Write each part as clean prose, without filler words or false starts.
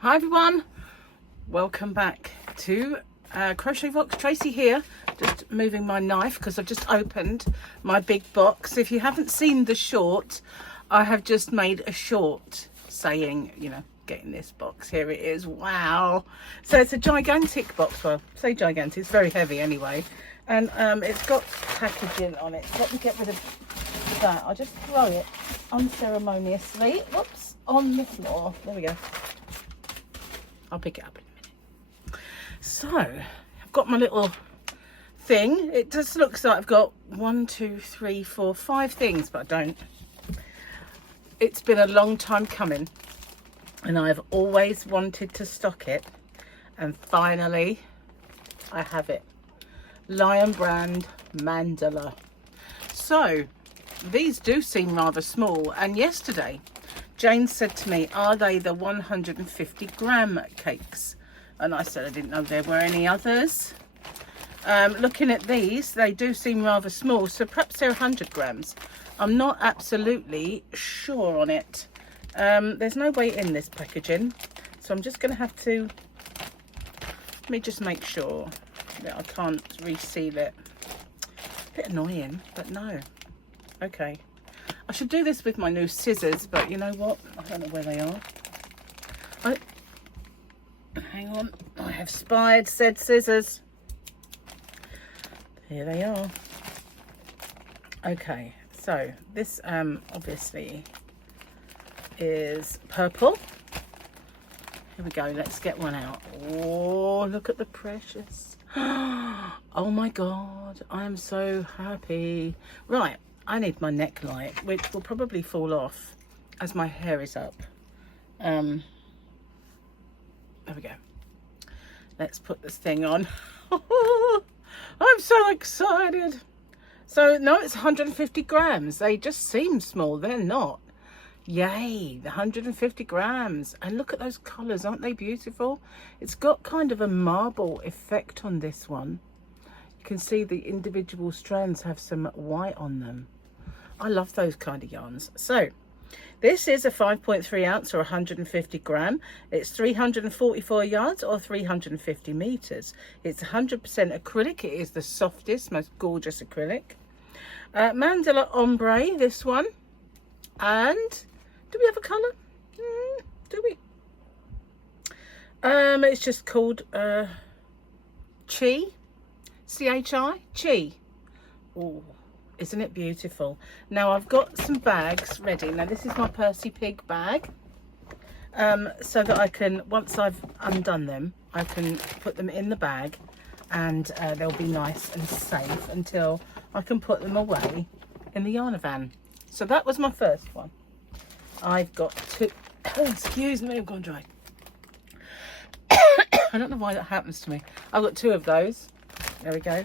Hi everyone, welcome back to Crochet Vox. Tracy here, just moving my knife because I've just opened my big box. If you haven't seen the short, I have just made a short saying, you know, getting this box. Here it is. Wow. So it's a gigantic box. Well, say gigantic, it's very heavy anyway. And it's got packaging on it. Let me get rid of that. I'll just throw it unceremoniously. Whoops, on the floor. There we go. I'll pick it up in a minute. So I've got my little thing. It just looks like I've got 1, 2, 3, 4, 5 things, but I don't. It's been a long time coming and I've always wanted to stock it, and finally I have it. Lion Brand Mandala. So these do seem rather small, and yesterday Jane said to me, are they the 150 gram cakes? And I said I didn't know there were any others. Looking at these, they do seem rather small, so perhaps they're 100 grams. I'm not absolutely sure on it. There's no weight in this packaging, so I'm just going to have to, let me just make sure that I can't reseal it. A bit annoying, but no. Okay. I should do this with my new scissors, but you know what? I don't know where they are. Hang on. I have spied said scissors. Here they are. Okay, so this obviously is purple. Here we go. Let's get one out. Oh, look at the precious. Oh my God. I am so happy. Right. I need my neck light, which will probably fall off as my hair is up. There we go. Let's put this thing on. I'm so excited. So no, it's 150 grams. They just seem small. They're not. Yay, the 150 grams. And look at those colours. Aren't they beautiful? It's got kind of a marble effect on this one. You can see the individual strands have some white on them. I love those kind of yarns. So this is a 5.3 ounce or 150 gram. It's 344 yards or 350 meters. It's 100% acrylic. It is the softest, most gorgeous acrylic. Mandala ombre, this one. And do we have a color? Do we? It's just called Chi. C-H-I. Chi. Oh. Isn't it beautiful? Now I've got some bags ready. Now this is my Percy Pig bag, so that I can, once I've undone them, I can put them in the bag, and they'll be nice and safe until I can put them away in the yarn van. So that was my first one. I've got two. Excuse me, I've gone dry. I don't know why that happens to me. I've got 2 of those. There we go.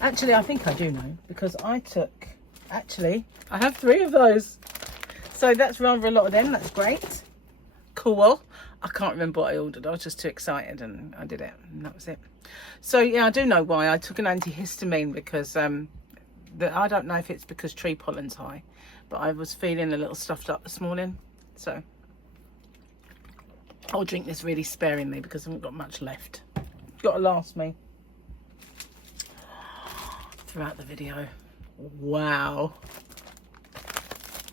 Actually, I think I do know, because I have 3 of those. So that's rather a lot of them. That's great. Cool. I can't remember what I ordered. I was just too excited and I did it. And that was it. So yeah, I do know why. I took an antihistamine because I don't know if it's because tree pollen's high, but I was feeling a little stuffed up this morning. So I'll drink this really sparingly because I haven't got much left. It's got to last me throughout the video. Wow,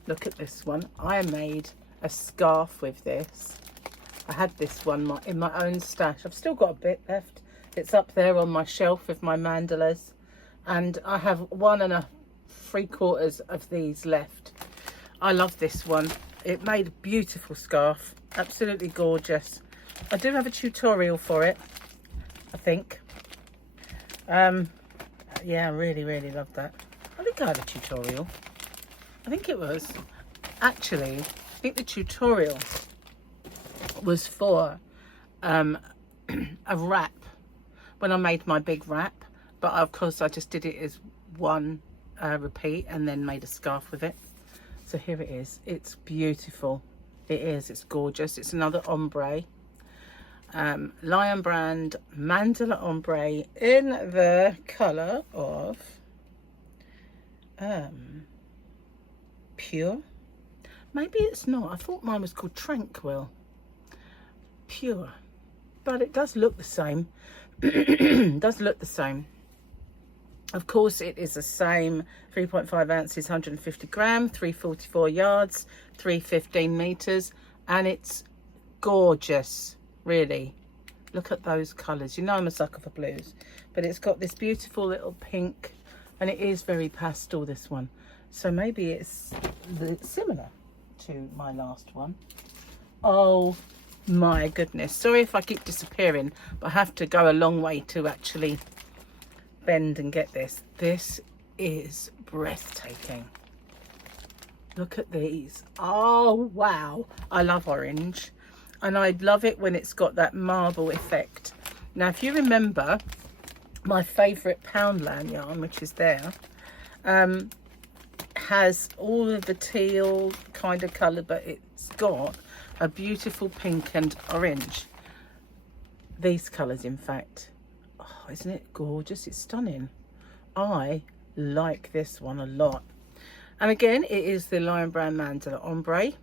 look at this one. I made a scarf with this. I had this one in my own stash. I've still got a bit left. It's up there on my shelf with my mandalas, and I have 1 3/4 of these left. I love this one. It made a beautiful scarf, absolutely gorgeous. I do have a tutorial for it, I think. Yeah, I really love that. I think I had a tutorial. I think it was. Actually, I think the tutorial was for a wrap, when I made my big wrap. But of course, I just did it as one repeat and then made a scarf with it. So here it is. It's beautiful. It is. It's gorgeous. It's another ombre. Lion Brand Mandala ombre in the colour of pure. Maybe it's not. I thought mine was called Tranquil. pure, but it does look the same. It does look the same. Of course, it is the same 3.5 ounces, 150 gram, 344 yards, 315 meters, and it's gorgeous, really. Look at those colors. You know I'm a sucker for blues, but it's got this beautiful little pink, and it is very pastel, this one. So maybe it's similar to my last one. Oh my goodness. Sorry if I keep disappearing, but I have to go a long way to actually bend and get this. This is breathtaking. Look at these. Oh wow, I love orange, and I love it when it's got that marble effect. Now if you remember my favorite Poundland yarn, which is there, has all of the teal kind of color, but it's got a beautiful pink and orange. These colors, in fact. Oh, isn't it gorgeous? It's stunning. I like this one a lot. And again, it is the Lion Brand Mandala Ombre.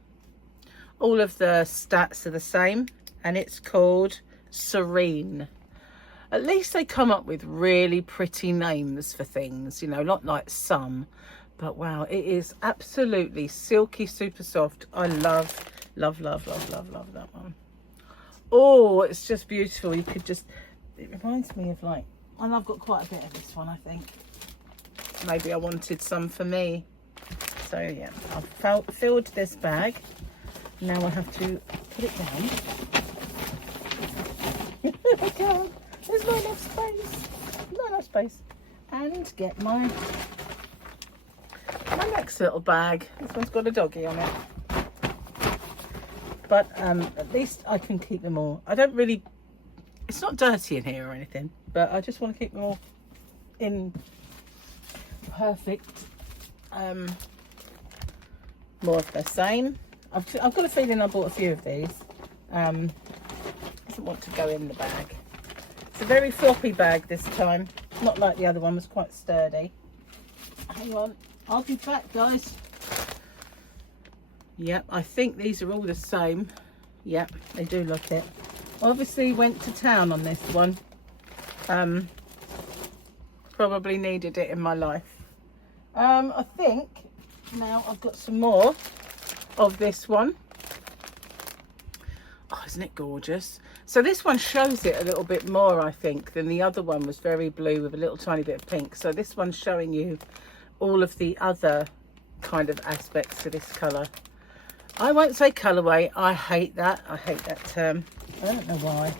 All of the stats are the same, and it's called Serene. At least they come up with really pretty names for things, you know, not like some. But wow, it is absolutely silky, super soft. I love, love, love, love, love, love that one. Oh, it's just beautiful. You could just, it reminds me of like, and I've got quite a bit of this one, I think. Maybe I wanted some for me. So yeah, I've filled this bag. Now I have to put it down. I can't. There's not enough space. Not enough space. And get my next little bag. This one's got a doggy on it. But at least I can keep them all. I don't really, it's not dirty in here or anything, but I just want to keep them all in perfect, more of the same. I've got a feeling I bought a few of these. Doesn't want to go in the bag. It's a very floppy bag this time, not like the other one was quite sturdy. Hang on, I'll be back, guys. Yep, I think these are all the same. Yep, they do look it. Obviously went to town on this one. Probably needed it in my life. I think now I've got some more of this one. Oh, isn't it gorgeous? So this one shows it a little bit more, I think, than the other one was very blue with a little tiny bit of pink. So this one's showing you all of the other kind of aspects to this colour. I won't say colourway. I hate that. I hate that term. I don't know why.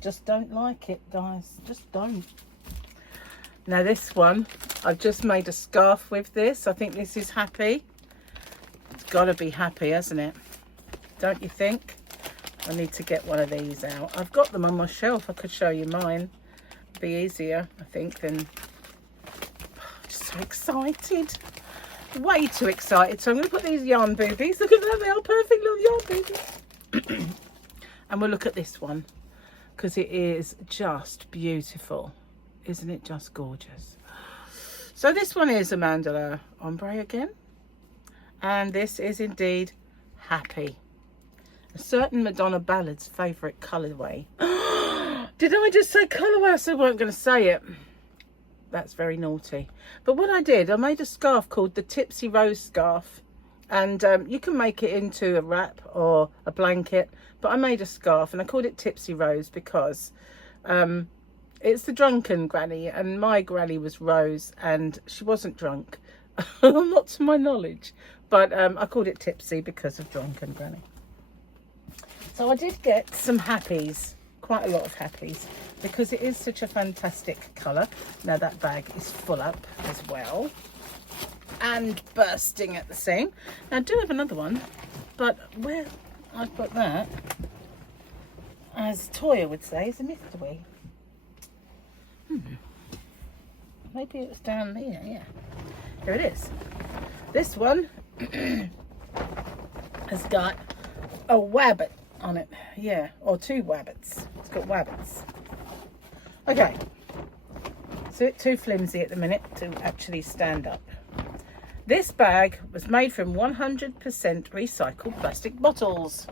Just don't like it, guys. Just don't. Now this one, I've just made a scarf with this. I think this is Happy. It's got to be Happy, hasn't it? Don't you think? I need to get one of these out. I've got them on my shelf. I could show you mine. It'd be easier, I think, than... Just so excited. Way too excited. So I'm going to put these yarn boobies. Look at that. They are perfect little yarn boobies. And we'll look at this one, because it is just beautiful. Isn't it just gorgeous? So this one is a Mandala Ombre again. And this is indeed Happy. A certain Madonna Ballad's favourite colourway. Did I just say colourway? I said I weren't going to say it. That's very naughty. But what I did, I made a scarf called the Tipsy Rose scarf. And you can make it into a wrap or a blanket. But I made a scarf and I called it Tipsy Rose because it's the drunken granny. And my granny was Rose and she wasn't drunk. Not to my knowledge. But I called it Tipsy because of drunken granny. So I did get some Happies, quite a lot of Happies, because it is such a fantastic colour. Now that bag is full up as well and bursting at the seam. Now I do have another one, but where I've got that, as Toya would say, is a mystery. Maybe it was down there, yeah. Here it is. This one has got a wabbit on it, yeah, or two wabbits. It's got wabbits. Okay, so it's too flimsy at the minute to actually stand up. This bag was made from 100% recycled plastic bottles.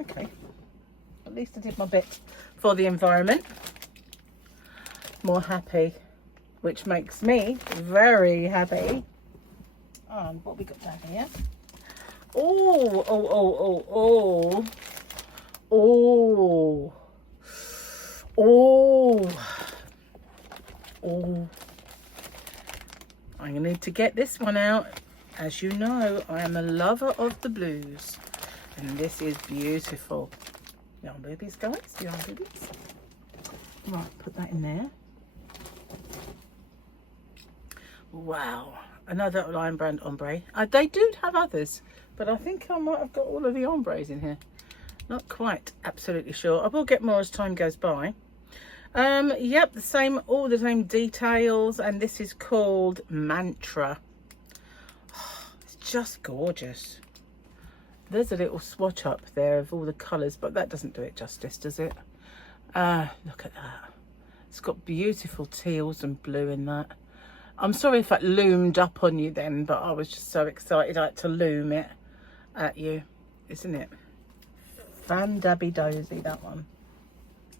Okay, least I did my bit for the environment. More happy, which makes me very happy. And what we got down here? Oh, oh, oh, oh, oh, oh, oh, oh. I'm gonna need to get this one out. As you know, I am a lover of the blues, and this is beautiful. Yarn boobies, guys, yarn boobies. Right, put that in there. Wow, another Lion Brand ombre. They do have others, but I think I might have got all of the ombres in here. Not quite absolutely sure. I will get more as time goes by. Yep, all the same details, and this is called Mantra. It's just gorgeous. There's a little swatch up there of all the colours, but that doesn't do it justice, does it? Look at that. It's got beautiful teals and blue in that. I'm sorry if that loomed up on you then, but I was just so excited I had to loom it at you, isn't it? Fan-dabby-dozy, that one.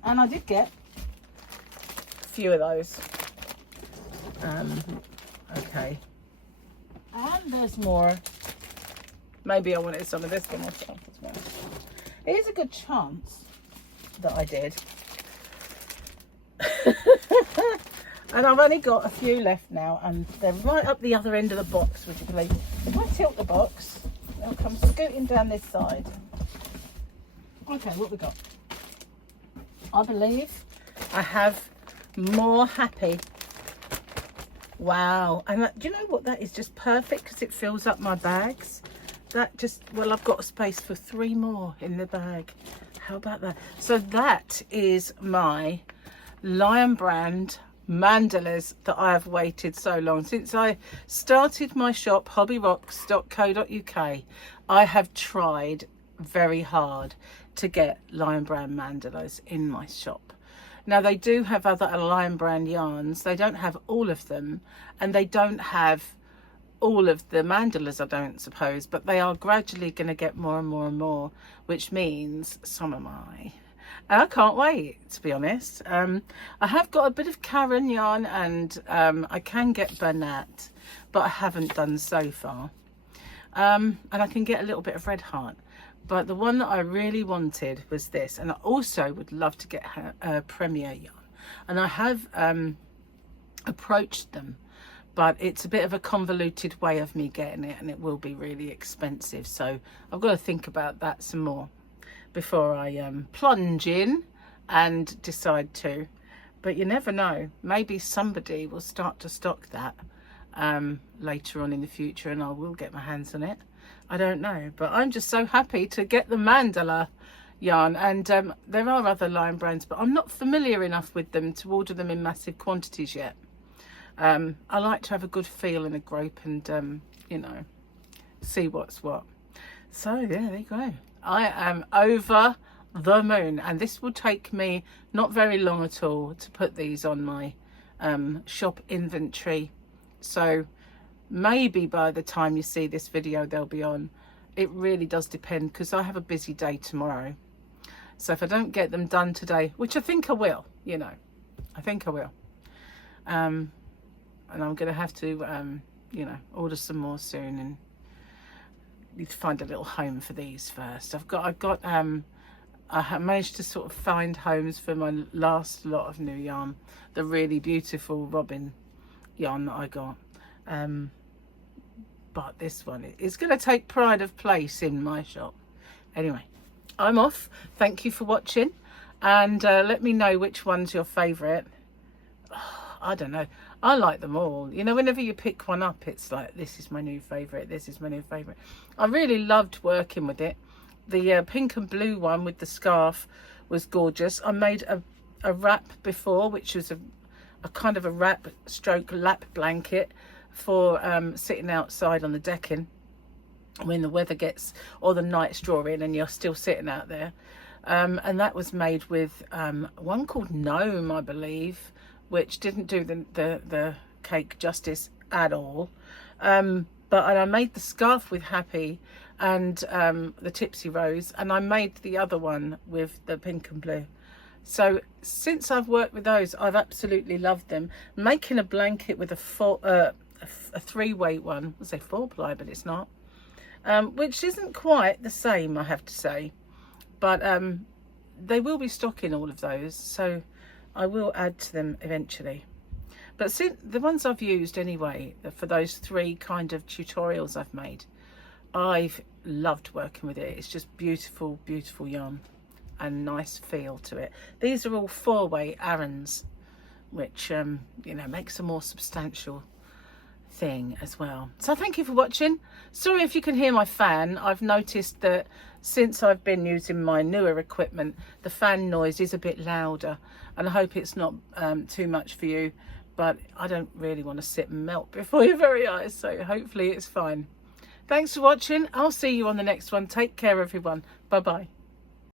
And I did get a few of those. Okay. And there's more. Maybe I wanted some of this for myself as well. It is a good chance that I did. And I've only got a few left now, and they're right up the other end of the box, would you believe? If I tilt the box, they'll come scooting down this side. Okay, what we got? I believe I have more happy. Wow. And do you know what? That is just perfect because it fills up my bags. That just, well, I've got a space for 3 more in the bag. How about that? So that is my Lion Brand mandalas that I have waited so long. Since I started my shop, hobbyrocks.co.uk, I have tried very hard to get Lion Brand mandalas in my shop. Now they do have other Lion Brand yarns. They don't have all of them, and they don't have all of the mandalas, I don't suppose, but they are gradually going to get more and more and more, which means some am I. And I can't wait, to be honest. I have got a bit of Karen yarn, and I can get Bernat, but I haven't done so far. And I can get a little bit of Red Heart. But the one that I really wanted was this. And I also would love to get a Premier yarn. And I have approached them, but it's a bit of a convoluted way of me getting it, and it will be really expensive. So I've got to think about that some more before I plunge in and decide to. But you never know, maybe somebody will start to stock that later on in the future, and I will get my hands on it. I don't know, but I'm just so happy to get the mandala yarn. And there are other Lion Brands, but I'm not familiar enough with them to order them in massive quantities yet. I like to have a good feel and a grope, and you know, see what's what. So yeah, there you go. I am over the moon, and this will take me not very long at all to put these on my shop inventory. So maybe by the time you see this video they'll be on. It really does depend, because I have a busy day tomorrow. So if I don't get them done today, which I think I will, you know, I think I will, and I'm gonna have to you know, order some more soon, and need to find a little home for these first. I have managed to sort of find homes for my last lot of new yarn, the really beautiful robin yarn that I got, but this one is going to take pride of place in my shop. Anyway, I'm off. Thank you for watching, and let me know which one's your favourite. I don't know, I like them all. You know, whenever you pick one up, it's like, this is my new favourite, this is my new favourite. I really loved working with it. The pink and blue one with the scarf was gorgeous. I made a wrap before, which was a kind of a wrap stroke lap blanket for sitting outside on the decking when the weather gets, or the nights draw in and you're still sitting out there. And that was made with one called Gnome, I believe, which didn't do the cake justice at all. But I made the scarf with Happy, and the Tipsy Rose, and I made the other one with the pink and blue. So since I've worked with those, I've absolutely loved them. Making a blanket with a 3-weight one, I say 4-ply, but it's not, which isn't quite the same, I have to say, but they will be stocking all of those, so I will add to them eventually. But since the ones I've used anyway, for those 3 kind of tutorials I've made, I've loved working with it. It's just beautiful, beautiful yarn and nice feel to it. These are all 4-weight Arons, which you know, makes a more substantial thing as well. So thank you for watching. Sorry if you can hear my fan. I've noticed that since I've been using my newer equipment, the fan noise is a bit louder, and I hope it's not too much for you, but I don't really want to sit and melt before your very eyes, so hopefully it's fine. Thanks for watching. I'll see you on the next one. Take care, everyone. Bye bye.